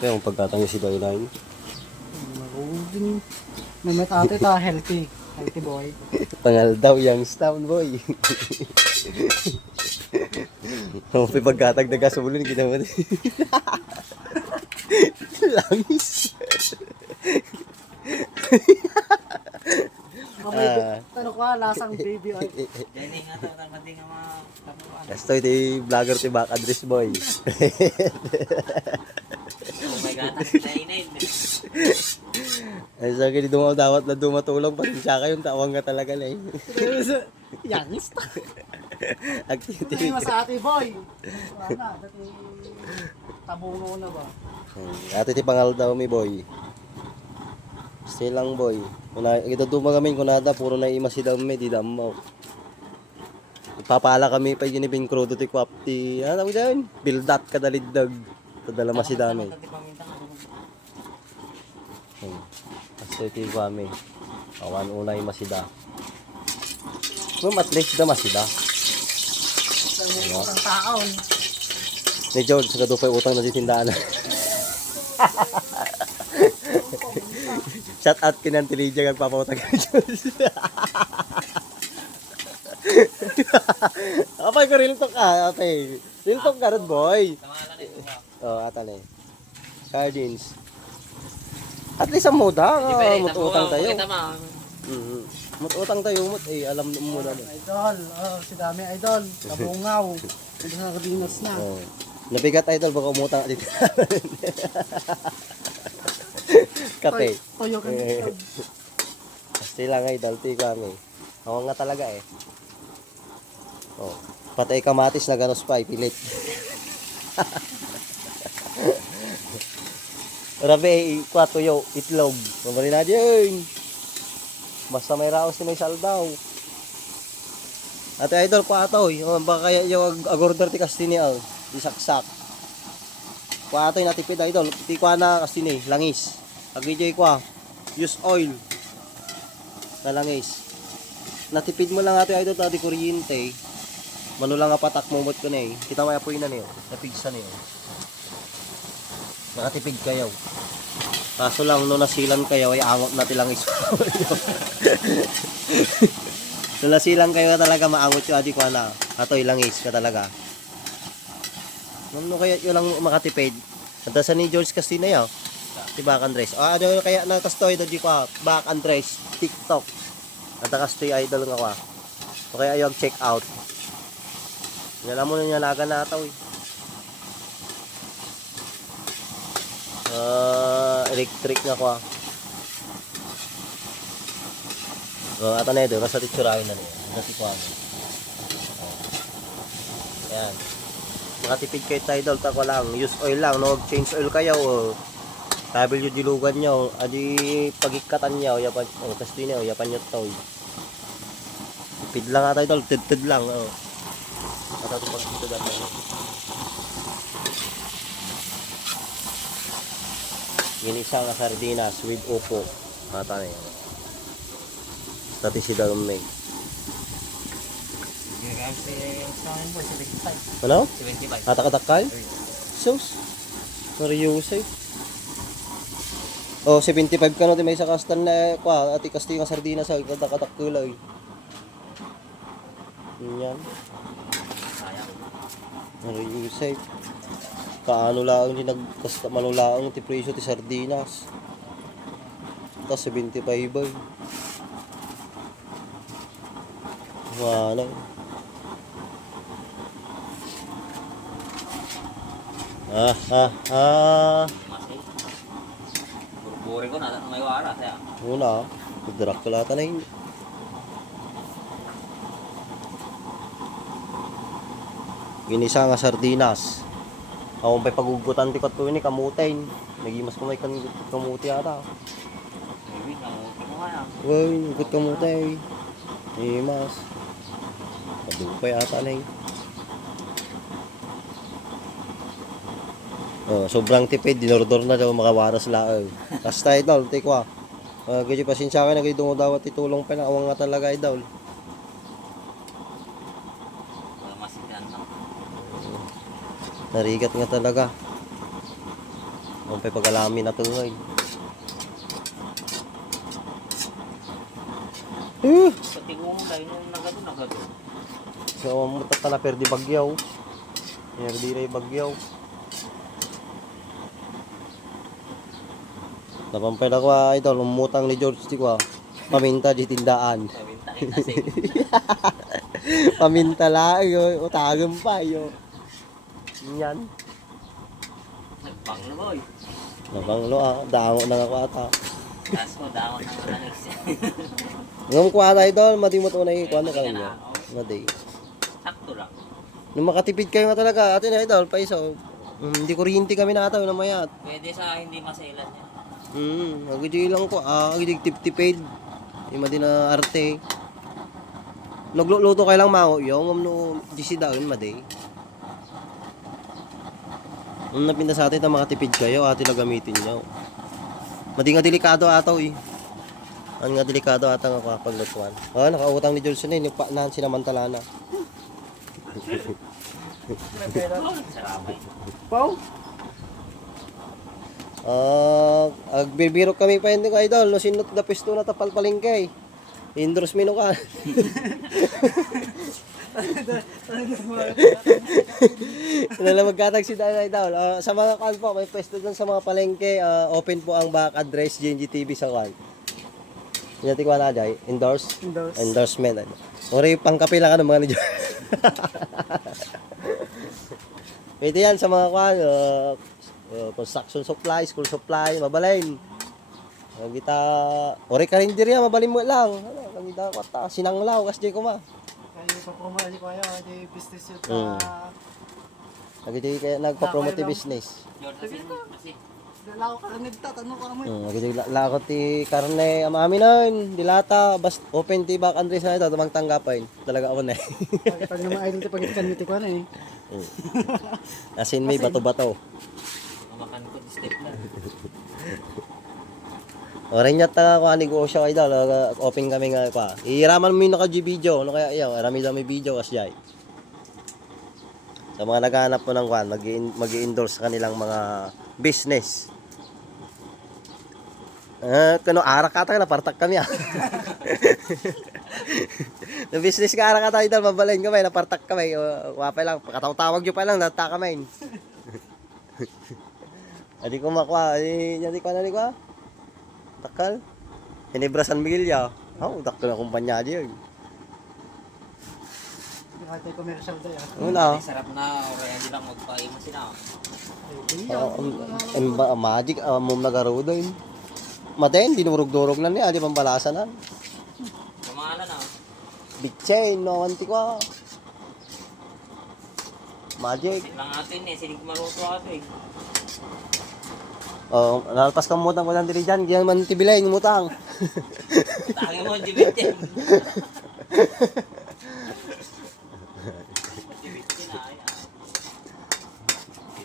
Kaya ang pagkatang si Dayline. Marunong. Namatate ta, healthy. Healthy boy. Pangal daw yung town boy. Ang pagkatag na gasolin, ginawa din. Langis. Ano ko, lasang baby oil. Dini nga to, pati nga mga kapuan. Kasto ito yung vlogger ti back address boy. Oh my God, ang inainin. Ay sa akin, dawat na dumatulong. Pasensya kayong tawang nga talaga na eh. Yangis ta. Activity. Ito yung sa ate boy. Wala, dati tabungo na ba? Ate ti pangal daw mi boy. Stay lang boy. Kita duma kami kunada puro na ima si dam di damaw. Papala kami pa ginibing krudo ti kwapti. Ano tawag dyan? Build up kadaliddag. Tadala ma si dami. Kasi iti kami. Awan unay masida. Mum at least da masida. Isang taon. Ni George sa kadupay utang na di tindahan. Shout out kinan Tilija kag papautang ni George. Apay ko real talk apay. Real talk ka rin, boy. Oh, atale. Sardines. At least ang muda, mututang tayo. Mututang tayo, alam mo na. Idol, si dami idol. Tabungaw. Ito sa kadinas na. Oh. Nabigat idol, baka umutang dito. Kape. Toyo ka dito. Basta lang idol, tiko kami. Ako nga talaga eh. Oh. Patay kamatis na ganos pa, ipilit. Rabe, tuyo, itlog. Mamarin na dyan. Basta may raos ni may saldaw. Ate idol ko atoy. Baka kaya yung agorder ti kastini al. Di saksak. Ko atoy natipid idol. Ti ko na kastini, langis. Agijay ko use oil. Na langis. Natipid mo lang ate idol tadi kuryente. Mano lang apatak momot ko na eh. Kita may apoy na niyo. Napigsa niyo. Nakatipid kayo. Kaso lang no nasilan kayo ay angot na tilang iso. No nasilan kayo talaga maangot yung adi ko na. Atoy langis ka talaga. No kaya yun lang makatipid. At sa ni George Castina yun. Si Back Andres. Ano kaya nakastoy doon di ko. Back Andres. TikTok. At nakastoy idol nga ko. O kaya yung check out. Yan mo na nyalaga na ito eh. Electric na ko ata na ito, nasa titsurahin na niya nasa ko ayan makatipid kayo idol, tako lang use oil lang, no? Change oil kayo tabil yung dilugan nyo adi pagikatan nyo yapan, kasi nyo, yapan nyo to tipid lang ata idol, tid lang ata ito pagkita ginisa nga sardinas with upo. Mata na yan. Tati si Dalmay. Ano? 75. Atak-atakal? Sus. Mariusay. Oh, 75 ka no. May isa kastan na kwa. Ati kasti nga sardinas sa atak-atakkulay. Yan. Mariusay. Kaano lang din nagkasta manulaang ti presyo ti sardinas. Tas 75 bay. Wala. Buri ko na may wara saya. Una, kudrak ka lata na yun. Ginisa nga sardinas. Ako pa'y pagugutan ti kato ni kamutay. Nagimas ko may kamuti ata. Maybe kamuti mo kaya. Uy, ikot kamutay. Nagimas. Padupay ata na yun. Sobrang tipid, dinordor na daw makawaras laang. Tapos tayo idol, take wa. Ganyan pasensya ka na kayo dumudawat itulong pa na awang nga talaga idol. Narigat nga talaga. Ang pagalamin na to ngayon. Pati kung dahil nung nagado. So, mutat na perdi bagyaw. Perdi rin bagyaw. Napampay na ko idol, umutang ni George di ko paminta di tindaan. Sabi tayo kasi. Paminta lang yo, utagan pa yo. Yan. Nagpang na boy. Nabanglo dango na ako ata. Tapos mo, dawon ng langis. Ngam ko ata idol, madi mo to na ikuan na kanya. Madi. Sakto lang. Nung makatipid kayo nga talaga, atin na idol, paiso. Hindi kuryente kami nataw na mayat. Pwede sa hindi masailan yan. Agadi lang ko, agadi tip-tipid. Ima din na arte. Nagluluto kayo lang mango, yung no, disidagan maday. Napinda sa atin na makatipid kayo, atin na gamitin nyo. Madi nga delikado ataw eh. Ang nga delikado ata nga paglutuan. Nakautang ni Johnson eh, nahan sinamantala na. Sarapay. Pau? Agbibiro kami pa hindi ko idol, no sinot na pisto na tapalpalingkay. Indros mino ka. Nala magkatag si Dana idol. Sa mga kan po, may pwesto dun sa mga palengke, open po ang back address GNG TV sa kan. Yati ko na dai, endorsement. Ori pangkapila ka ng mga ni Pwede yan sa mga kan, construction supply, school supply, mabalain. Kita ore ka rin diri mabalin mo lang. Ano, kita kata sinanglaw kasi ko ma. Kaya papromali ko ayo, di business yun Lagi kaya nagpa-promote business. Kasi Dalaw ka lang nagtatanong ka mo. Lagi lakot ti karne amami nun, dilata, bas open ti back Andres na ito, tumang tanggapin. Talaga ako na. Pag naman idol ti pagkikan mi ti ko na eh. Asin may bato-bato. mamakan ko di step lang. Oren niya ta ko ani negosyo kay daw, open kami nga pa. Ihiraman mo yung naka-video, ano kaya iyaw, arami daw may video kasjay. Sa mga naghahanap po ng kwan, mag-i-endorse sa kanilang mga business. Kano arak ata na partak kami Na business ka arak ata idol, mabalain kami, napartak kami. Wapay lang, pakataw-tawag nyo pa lang, nata kami. Adi ko makwa, adi ko na di ko. Takal. Hinebra San Miguel ya. Dakto na kumpanya di yun. Kahit ay commercial tayo. Una. Sarap na, oray hindi lang magpaima sila. Magic, mum nagaro doon. Maten, dinurog-durog na niya, di pambalasan na. Kamahala na. Big chain, no, anti ko. Magic. Lang atin eh, sinig maluto ato eh. Nalpas ka mutang ko lang diri dyan, ganyan man tibilay ng mutang. Tangi mo, Jibit yan.